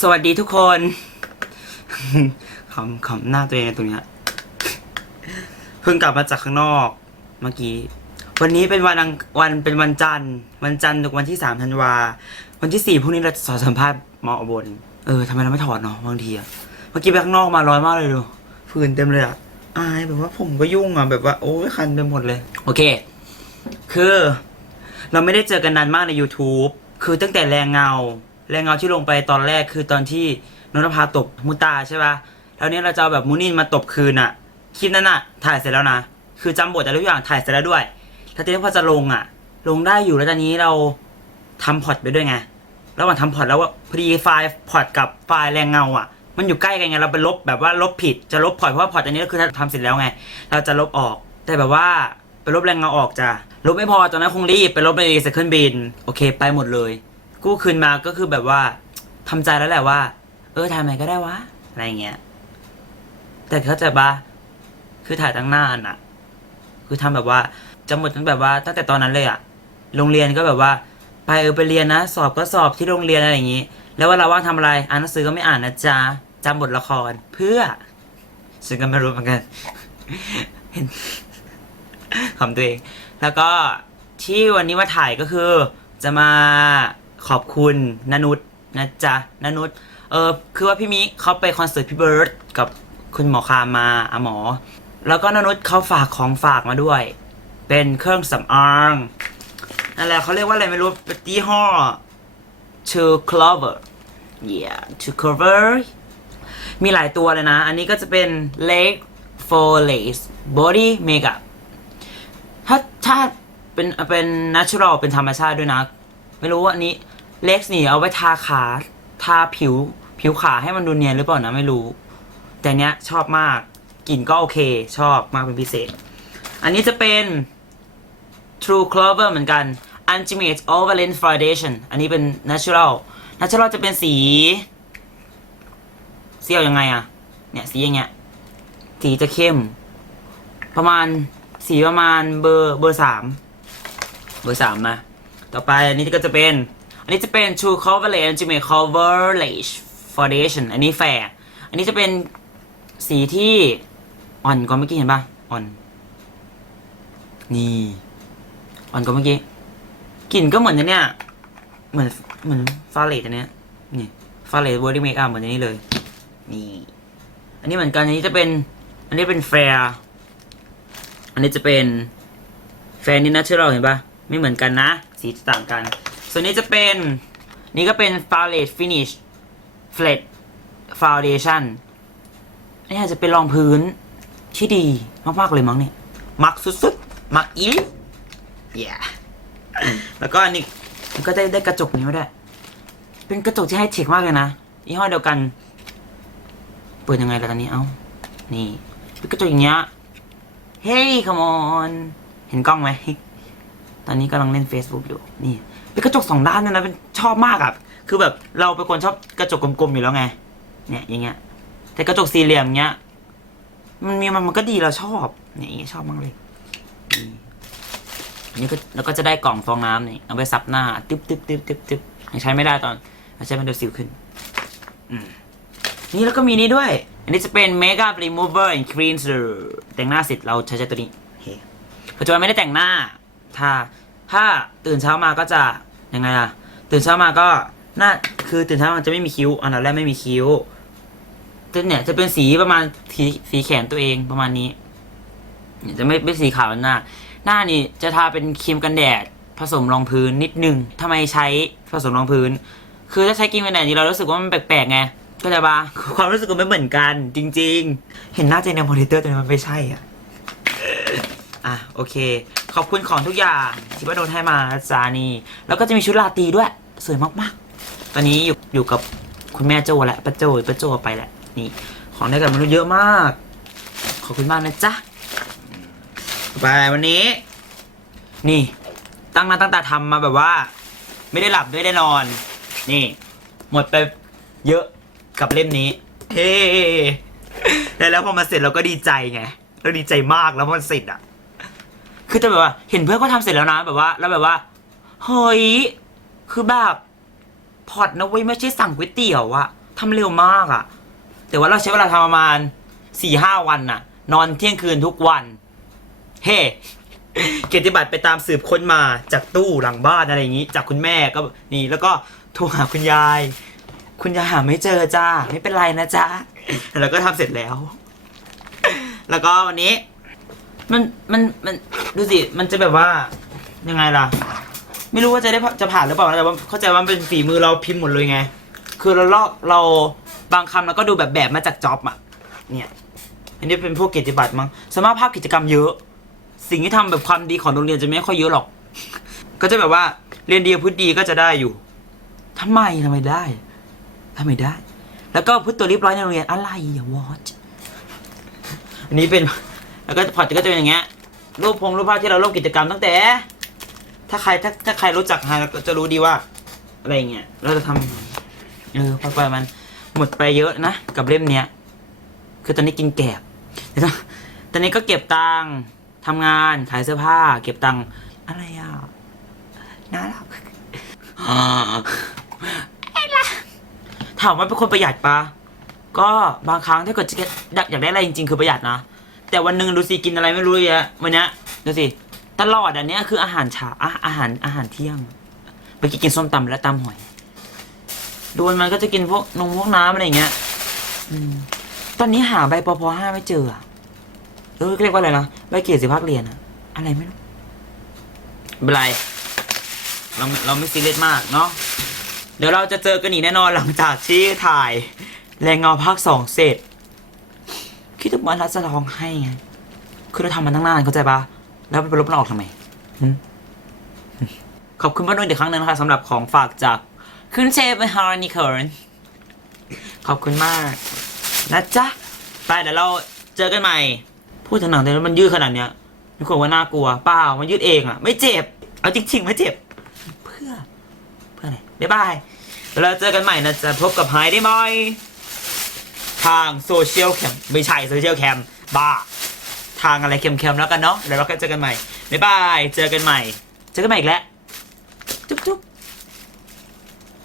สวัสดีทุกคนขำขำหน้าตัวเองตรงเนี้ยเพิ่งกลับมาจากข้างนอก เมื่อกี้ วันนี้เป็นวันอังวันเป็นวันจันทร์ วันจันทร์ถึงวันที่สามธันวา วันที่สี่พรุ่งนี้เราจะสอนสัมภาษณ์หมอบน เออทำไมเราไม่ถอดเนาะบางทีอะเมื่อกี้ไปข้างนอกมาร้อนมากเลยดูฟืนเต็มเลยอะอายแบบว่าผมก็ยุ่งอะแบบว่าโอ้ยคันไปหมดเลย โอเค คือ เราไม่ได้เจอกันนานมากใน YouTube คือตั้งแต่แรงเงา แรงเงาที่ลงไปตอนแรกคือตอนที่นนทภาตบมุตาใช่ปะแล้วเนี้ยเราจะเอาแบบมูนินมาตบคืนอะคลิปนั้นอะถ่ายเสร็จแล้วนะ คือจำบทแต่ละอย่างถ่ายเสร็จแล้วด้วยแล้วทีนี้พอจะลงอะลงได้อยู่แล้วตอนนี้เราทำพอร์ตไปด้วยไง ระหว่างทำพอร์ตแล้วว่าพอดีไฟล์พอร์ตกับไฟล์แรงเงาอะมันอยู่ใกล้กันไง เราไปลบแบบว่าลบผิด จะลบพอร์ตเพราะว่าพอร์ตอันนี้ก็คือทำเสร็จแล้วไง เราจะลบออก แต่แบบว่าไปลบแรงเงาออกจ้ะ ลบไม่พอตอนนั้นคงรีบไปลบใน Second Bin โอเค ไปหมดเลย กู้คืนมาก็คือแบบว่าทำใจแล้วแหละว่า เออถ่ายใหม่ก็ได้วะอะไรเงี้ย แต่เข้าใจปะคือถ่ายตั้งนานอะ คือทำแบบว่าจะหมดตั้งแบบว่า ตั้งแต่ตอนนั้นเลยอะโรงเรียนก็แบบว่า ไปเออไปเรียนนะ สอบก็สอบที่โรงเรียนอะไรอย่างนี้ แล้วเวลาว่างทำอะไร อ่านหนังสือก็ไม่อ่านนะจ๊ะจำบทละครเพื่อฉันก็ไม่รู้เหมือนกัน เห็นคำตัวเอง แล้วก็ที่วันนี้มาถ่ายก็คือ จะมา ขอบคุณนนุษนะจ๊ะนนุษเออคือว่าพี่มิเขาไปคอนเสิร์ตพี่เบิร์ดกับคุณหมอคามาอาหมอ แล้วก็นนุษเขาฝากของฝากมาด้วย เป็นเครื่องสำอางนั่นแหละเขาเรียกว่าอะไรไม่รู้เป็นยี่ห้อ to cover yeah to cover มีหลายตัวเลยนะ อันนี้ก็จะเป็น leg for lace body makeup ถ้าถ้าเป็นเป็น natural เป็นธรรมชาติด้วยนะ ไม่รู้ว่าอันนี้ lex นี่เอาไว้ทาขาทาผิวผิวขาให้มันดูเนียนหรือเปล่านะไม่รู้ แต่เนี้ยชอบมากกลิ่นก็โอเค ชอบมากเป็นพิเศษ อันนี้จะเป็น True Clover เหมือนกัน Ultimate Overlay Foundation อันนี้เป็น Natural Natural จะเป็นสีเสีเอายังไงอะเนี่ยสีอย่างเงี้ยสีจะเข้ม ประมาณสีประมาณเบอร์เบอร์สามเบอร์สามนะ ต่อไปอันนี้ก็จะเป็น อันนี้จะเป็น True Coverage Ultimate Coverage Foundation อันนี้แฟร์อันนี้จะเป็นสีที่อ่อนกว่าเมื่อกี้เห็นปะอ่อน นี่อ่อนกว่าเมื่อกี้กลิ่นก็เหมือนอันเนี้ยเหมือนเหมือนฟาเลตอันเนี้ยนี่ฟาเลตบอดี้เมคอัพเหมือนอันนี้เลย นี่ อันนี้เหมือนกันอันนี้จะเป็น อันนี้เป็นแฟร์อันนี้จะเป็นแฟร์นี่นะชื่อเราเห็นปะไม่เหมือนกันนะ สีต่างกัน ส่วนนี้จะเป็นนี่ก็เป็นฟาเลตฟินิชเฟลตฟาวเดชั่นนนี้อาจจะเป็นรองพื้นที่ดีมาก ๆ เลยมั้งเนี่ย มักสุดๆ มักอีเย้แล้วก็อันนี้มันก็ได้ได้กระจกนี้มาด้วยเป็นกระจกที่ให้เทคมากเลยนะยี่ห้อเดียวกัน เปิดยังไงล่ะตอนนี้เอ้า นี่เป็นกระจกอย่างเงี้ย เฮ้ย come on เห็นกล้องไหม ตอนนี้กำลังเล่น Facebook อยู่ นี่เป็นกระจกสองด้านเลยนะเป็นชอบมากอะคือแบบเราเป็นคนชอบกระจกกลมๆอยู่แล้วไง เนี่ยอย่างเงี้ย แต่กระจกสี่เหลี่ยมเงี้ย มันมีมันมันก็ดีเราชอบ เนี่ยอย่างเงี้ยชอบมากเลยนี่อันนี้ก็แล้วก็จะได้กล่องฟองน้ำนี่เอาไปซับหน้าตึ๊บตึ๊บตึ๊บตึ๊บตึ๊บยังใช้ไม่ได้ตอนใช้มันเดี๋ยวสิวขึ้นอืมนี่แล้วก็มีนี้ด้วย อันนี้จะเป็น Makeup Remover and Cleanser แต่งหน้าเสร็จเราใช้ใช้ตัวนี้โอเคปัจจุบันไม่ได้แต่งหน้า ถ้าถ้าตื่นเช้ามาก็จะยังไงล่ะตื่นเช้ามาก็หน้าคือตื่นเช้ามันจะไม่มีคิ้วอันดับแรกไม่มีคิ้วจะเนี่ยจะเป็นสีประมาณสีสีแขนตัวเองประมาณนี้จะไม่ไม่สีขาวหน้า หน้านี่จะทาเป็นครีมกันแดดผสมรองพื้นนิดนึงทำไมใช้ผสมรองพื้น คือถ้าใช้ครีมกันแดดนี่เรารู้สึกว่ามันแปลกๆไงก็จะปะความรู้สึกมันไม่เหมือนกัน จริง ๆ เห็นหน้าเจนในมอนิเตอร์แต่มันไม่ใช่อะ อะโอเค ขอบคุณของทุกอย่างที่ป้าโดนให้มาจานี่แล้วก็จะมีชุดราตรีด้วย สวยมากๆ ตอนนี้อยู่อยู่กับคุณแม่โจแหละป้าโจป้าโจไปแหละนี่ ของได้กันมนุษย์เยอะมาก ขอบคุณมากนะจ๊ะไปวันนี้ นี่ ตั้งหน้าตั้งตาทำมาแบบว่า ไม่ได้หลับไม่ได้นอน นี่ หมดไปเยอะกับเล่มนี้เฮ้แล้วแล้วพอมาเสร็จเราก็ดีใจไงเราดีใจมากแล้วมันเสร็จอะ คือแต่แบบว่า เห็นเพื่อนก็ทำเสร็จแล้วนะแบบว่า แล้วแบบว่า เฮ้ย คือแบบพอร์ตนะเว้ยไม่ใช่สั่งก๋วยเตี๋ยวอะทำเร็วมากอะแต่ว่าเราใช้เวลาทำประมาณสี่ห้าวันน่ะ นอนเที่ยงคืนทุกวัน เฮ้ เกียรติบัตรไปตามสืบค้นมาจากตู้หลังบ้านอะไรอย่างนี้ จากคุณแม่ก็นี่ แล้วก็โทรหาคุณยาย คุณยายหาไม่เจอจ้า ไม่เป็นไรนะจ๊ะแล้วก็ทำเสร็จแล้ว แล้วก็วันนี้ มันมันมันดูสิ มันจะแบบว่ายังไงล่ะ ไม่รู้ว่าจะได้จะผ่านหรือเปล่านะแต่ว่าเข้าใจว่ามันเป็นฝีมือเราพิมพ์หมดเลยไง คือเราลอกเราบางคำเราก็ดูแบบแบบมาจากจ็อบอะ เนี่ย อันนี้เป็นพวกเกียรติบัตรมั้งสมารถภาพกิจกรรมเยอะ สิ่งที่ทำแบบความดีของโรงเรียนจะไม่ค่อยเยอะหรอก ก็จะแบบว่าเรียนดีพูดดีก็จะได้อยู่ทำไมทำไมได้ทำไมได้ แล้วก็พูดตัวเรียบร้อยในโรงเรียนอะไรอย่าวอชอันนี้เป็น แล้วก็พอร์ตก็จะเป็นอย่างเงี้ยรูปพงรูปภาพที่เราร่วมกิจกรรมตั้งแต่ ถ้าใครถ้าถ้าใครรู้จักไฮาก็จะรู้ดีว่า อะไรเงี้ยเราจะทำเออพอไปมัน หมดไปเยอะนะ กับเล่มเนี้ย คือตอนนี้กินแกบเดี๋ยวนะตอนนี้ก็เก็บตังค์ทำงานขายเสื้อผ้า เก็บตังค์อะไรอะน่ารักอ่าไอ้ละถามว่าเป็นคนประหยัดปะก็บางครั้งถ้าเกิดจะอยากอยากได้อะไรจริงๆ คือประหยัดนะ แต่วันหนึ่งดูสิกินอะไรไม่รู้เยอะวันเนี้ยดูสิตลอดอันเนี้ยคืออาหารเช้าอะอาหารอาหารเที่ยงไปกินกินส้มตำและตำหอยดูวันมันก็จะกินพวกนมพวกน้ำอะไรเงี้ยอืมตอนนี้หาใบปพห้าไม่เจออะเออเรียกว่าอะไรนะใบเกียรติภาคเรียนอะอะไรไม่รู้ไม่เป็นไรเราเราไม่ซีเรียสมากเนาะเดี๋ยวเราจะเจอกันอีกแน่นอนหลังจากที่ถ่ายแรงเงาภาคสองเสร็จ คิดถึงวันรัชร้องให้ไง คือเราทำมันตั้งนานเข้าใจปะแล้วไปลบมันออกทำไมขอบคุณป้านุ่นอีกครั้งนึงนะคะสำหรับของฝากจากคุณเชฟฮาร์นิเคิร์นขอบคุณมาก นะจ๊ะ ไปเดี๋ยวเราเจอกันใหม่ พูดถึงหนังแต่มันยืดขนาดเนี้ยมีคนว่าน่ากลัวเปล่ามันยืดเองอะไม่เจ็บ เอาจริงๆไม่เจ็บ เพื่อ เพื่ออะไรบ๊ายบายเดี๋ยวเราเจอกันใหม่นะจ๊ะพบกับไฮได้ไหม ทางโซเชียลแคมไม่ใช่โซเชียลแคมบ้า ทางอะไรแคมๆแล้วกันเนาะเดี๋ยวเราก็เจอกันใหม่บ๊ายบายเจอกันใหม่ เจอกันใหม่อีกแล้วจุ๊บจุ๊บ